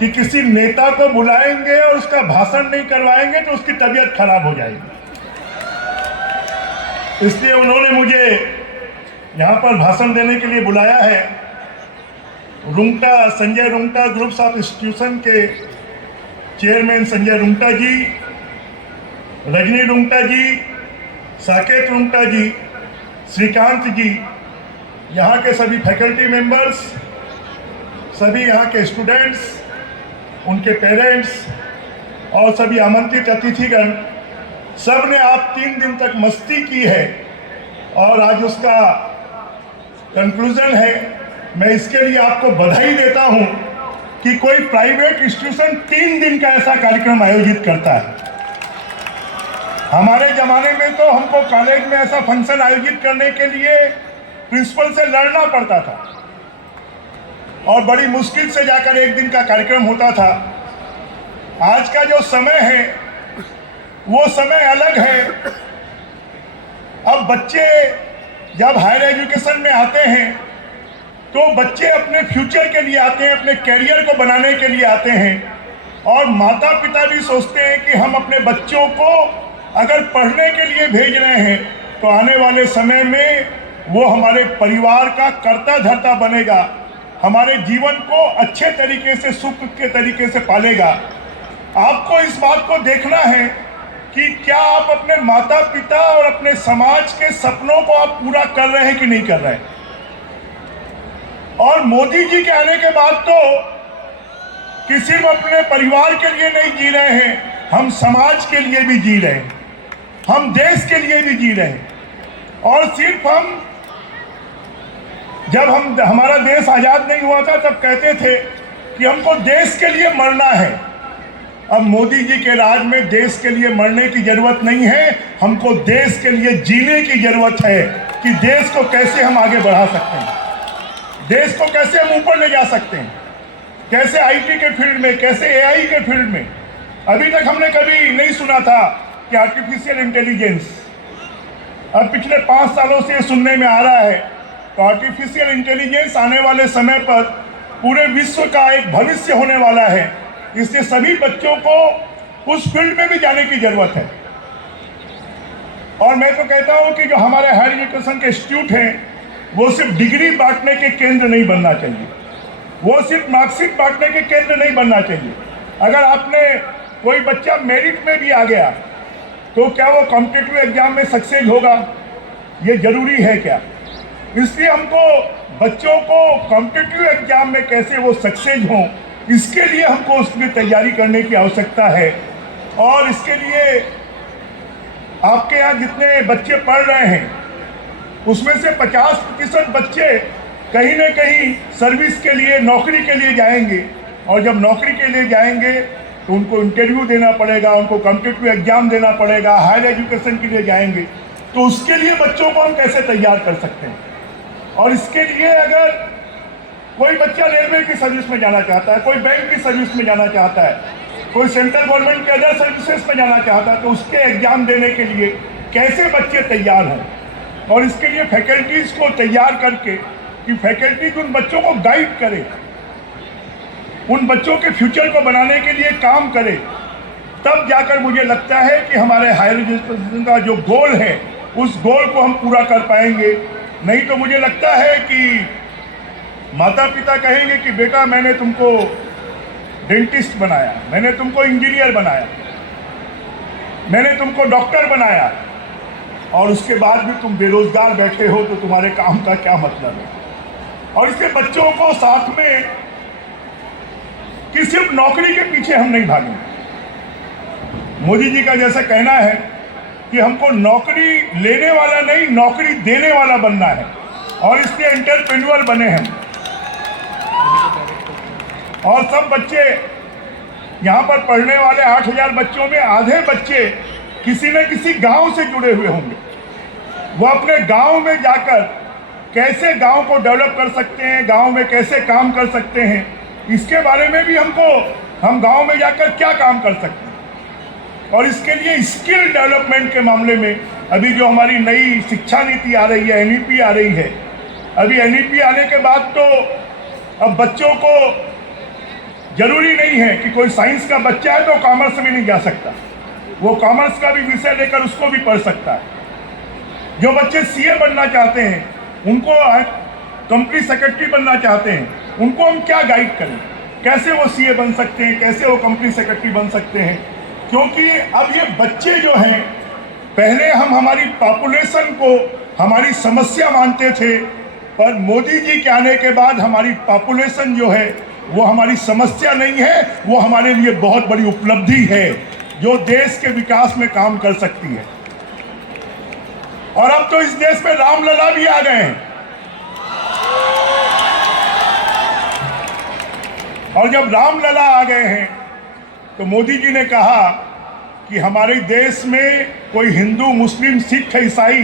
कि किसी नेता को बुलाएंगे और उसका भाषण नहीं करवाएंगे तो उसकी तबीयत खराब हो जाएगी। इसलिए उन्होंने मुझे यहाँ पर भाषण देने के लिए बुलाया है। Sanjay Rungta groups of institution के चेयरमैन संजय रुंगटा जी, रजनी रुंगटा जी, साकेत रुंगटा जी, श्रीकांत जी, यहाँ के सभी फैकल्टी मेंबर्स, सभी यहाँ के स्टूडेंट्स, उनके पेरेंट्स और सभी आमंत्रित अतिथिगण, सब ने आप 3 दिन तक मस्ती की है और आज उसका कंक्लूजन है। मैं इसके लिए आपको बधाई देता हूँ कि कोई प्राइवेट इंस्टीट्यूशन 3 दिन का ऐसा कार्यक्रम आयोजित करता है। हमारे ज़माने में तो हमको कॉलेज में ऐसा फंक्शन आयोजित करने के लिए प्रिंसिपल से लड़ना पड़ता था और बड़ी मुश्किल से जाकर 1 दिन का कार्यक्रम होता था। आज का जो समय है वो समय अलग है। अब बच्चे जब हायर एजुकेशन में आते हैं तो बच्चे अपने फ्यूचर के लिए आते हैं, अपने कैरियर को बनाने के लिए आते हैं और माता पिता भी सोचते हैं कि हम अपने बच्चों को अगर पढ़ने के लिए भेज रहे हैं तो आने वाले समय में वो हमारे परिवार का कर्ता धर्ता बनेगा, हमारे जीवन को अच्छे तरीके से सुख के तरीके से पालेगा। आपको इस बात को देखना है कि क्या आप अपने माता पिता और अपने समाज के सपनों को आप पूरा कर रहे हैं कि नहीं कर रहे हैं। और मोदी जी के आने के बाद तो कि सिर्फ अपने परिवार के लिए नहीं जी रहे हैं, हम समाज के लिए भी जी रहे हैं, हम देश के लिए भी जी रहे हैं। और सिर्फ जब हमारा देश आज़ाद नहीं हुआ था तब कहते थे कि हमको देश के लिए मरना है। अब मोदी जी के राज में देश के लिए मरने की जरूरत नहीं है, हमको देश के लिए जीने की जरूरत है कि देश को कैसे हम आगे बढ़ा सकते हैं, देश को कैसे हम ऊपर ले जा सकते हैं, कैसे आईटी के फील्ड में, कैसे एआई के फील्ड में। अभी तक हमने कभी नहीं सुना था कि आर्टिफिशियल इंटेलिजेंस, अब पिछले 5 सालों से सुनने में आ रहा है। तो आर्टिफिशियल इंटेलिजेंस आने वाले समय पर पूरे विश्व का एक भविष्य होने वाला है, इसलिए सभी बच्चों को उस फील्ड में भी जाने की जरूरत है। और मैं तो कहता हूं कि जो हमारे हायर एजुकेशन के इंस्टीट्यूट हैं वो सिर्फ डिग्री बांटने के केंद्र नहीं बनना चाहिए, वो सिर्फ मार्कशीट बांटने के केंद्र नहीं बनना चाहिए। अगर आपने कोई बच्चा मेरिट में भी आ गया तो क्या वो कॉम्पिटिटिव एग्जाम में सक्सेस होगा, ये जरूरी है क्या? इसलिए हमको बच्चों को कॉम्पिटिटिव एग्जाम में कैसे वो सक्सेस हों, इसके लिए हमको उसकी तैयारी करने की आवश्यकता है। और इसके लिए आपके यहाँ जितने बच्चे पढ़ रहे हैं उसमें से 50% बच्चे कहीं ना कहीं सर्विस के लिए, नौकरी के लिए जाएंगे। और जब नौकरी के लिए जाएंगे तो उनको इंटरव्यू देना पड़ेगा, उनको कॉम्पिटिटिव एग्जाम देना पड़ेगा, हायर एजुकेशन के लिए जाएंगे। तो उसके लिए बच्चों को हम कैसे तैयार कर सकते हैं? और इसके लिए अगर कोई बच्चा रेलवे की सर्विस में जाना चाहता है, कोई बैंक की सर्विस में जाना चाहता है, कोई सेंट्रल गवर्नमेंट के अदर सर्विसेज में जाना चाहता है, तो उसके एग्जाम देने के लिए कैसे बच्चे तैयार हों? और इसके लिए फैकल्टीज़ को तैयार करके कि फैकल्टीज उन बच्चों को गाइड करे, उन बच्चों के फ्यूचर को बनाने के लिए काम करे, तब जाकर मुझे लगता है कि हमारे हायर एजुकेशन का जो गोल है उस गोल को हम पूरा कर पाएंगे। नहीं तो मुझे लगता है कि माता पिता कहेंगे कि बेटा मैंने तुमको डेंटिस्ट बनाया, मैंने तुमको इंजीनियर बनाया, मैंने तुमको डॉक्टर बनाया, और उसके बाद भी तुम बेरोजगार बैठे हो तो तुम्हारे काम का क्या मतलब है? और इसके बच्चों को साथ में कि सिर्फ नौकरी के पीछे हम नहीं भागेंगे। मोदी जी का जैसा कहना है कि हमको नौकरी लेने वाला नहीं, नौकरी देने वाला बनना है, और इसलिए एंटरप्रेन्योर बने हैं। और सब बच्चे यहाँ पर पढ़ने वाले 8000 बच्चों में आधे बच्चे किसी न किसी गांव से जुड़े हुए होंगे। वो अपने गांव में जाकर कैसे गांव को डेवलप कर सकते हैं, गांव में कैसे काम कर सकते हैं, इसके बारे में भी हम गांव में जाकर क्या काम कर सकते हैं। और इसके लिए स्किल डेवलपमेंट के मामले में अभी जो हमारी नई शिक्षा नीति आ रही है, एनईपी आ रही है, अभी एनईपी आने के बाद तो अब बच्चों को जरूरी नहीं है कि कोई साइंस का बच्चा है तो कॉमर्स में नहीं जा सकता, वो कॉमर्स का भी विषय लेकर उसको भी पढ़ सकता है। जो बच्चे सीए बनना चाहते हैं, उनको कंपनी सेक्रेटरी बनना चाहते हैं, उनको हम क्या गाइड करें, कैसे वो सीए बन सकते हैं, कैसे वो कंपनी सेक्रेटरी बन सकते हैं। क्योंकि अब ये बच्चे जो हैं, पहले हम हमारी पॉपुलेशन को हमारी समस्या मानते थे, पर मोदी जी के आने के बाद हमारी पॉपुलेशन जो है वो हमारी समस्या नहीं है, वो हमारे लिए बहुत बड़ी उपलब्धि है जो देश के विकास में काम कर सकती है। और अब तो इस देश में रामलला भी आ गए हैं, और जब रामलला आ गए हैं तो मोदी जी ने कहा कि हमारे देश में कोई हिंदू, मुस्लिम, सिख, ईसाई,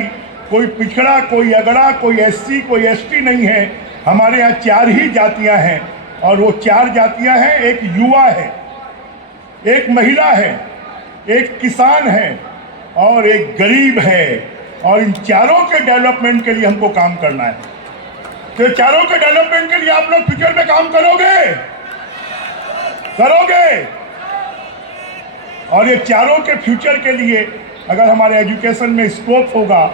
कोई पिछड़ा, कोई अगड़ा, कोई एससी, कोई एसटी नहीं है। हमारे यहाँ 4 ही जातियाँ हैं, और वो 4 जातियाँ हैं, एक युवा है, एक महिला है, एक किसान है और एक गरीब है। और इन चारों के डेवलपमेंट के लिए हमको काम करना है। तो चारों के डेवलपमेंट के लिए आप लोग फ्यूचर में काम करोगे? और ये चारों के फ्यूचर के लिए अगर हमारे एजुकेशन में स्कोप होगा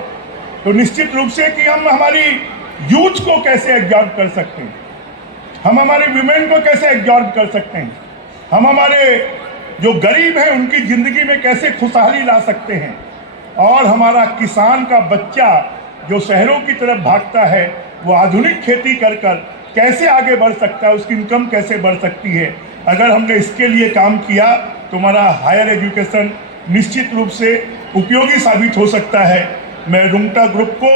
तो निश्चित रूप से कि हम हमारी यूथ को कैसे एब्जॉर्ब कर सकते हैं, हम हमारे विमेन को कैसे एब्जॉर्ब कर सकते हैं, हम हमारे जो गरीब हैं उनकी ज़िंदगी में कैसे खुशहाली ला सकते हैं, और हमारा किसान का बच्चा जो शहरों की तरफ भागता है वो आधुनिक खेती कर कैसे आगे बढ़ सकता है, उसकी इनकम कैसे बढ़ सकती है। अगर हमने इसके लिए काम किया तो हमारा हायर एजुकेशन निश्चित रूप से उपयोगी साबित हो सकता है। मैं रुंगटा ग्रुप को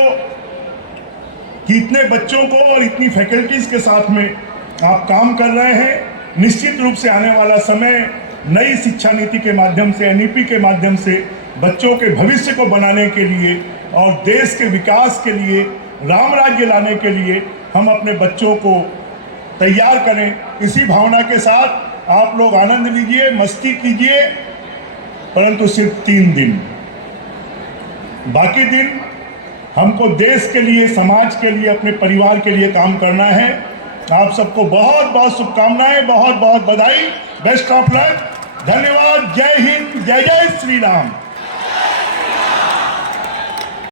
कि इतने बच्चों को और इतनी फैकल्टीज़ के साथ में आप काम कर रहे हैं, निश्चित रूप से आने वाला समय नई शिक्षा नीति के माध्यम से, एनईपी के माध्यम से बच्चों के भविष्य को बनाने के लिए और देश के विकास के लिए, राम राज्य लाने के लिए हम अपने बच्चों को तैयार करें। इसी भावना के साथ आप लोग आनंद लीजिए, मस्ती कीजिए, परंतु सिर्फ 3 दिन, बाकी दिन हमको देश के लिए, समाज के लिए, अपने परिवार के लिए काम करना है। आप सबको बहुत बहुत शुभकामनाएं, बहुत बहुत बधाई, बेस्ट ऑफ लक, धन्यवाद। जय हिंद, जय जय श्री राम।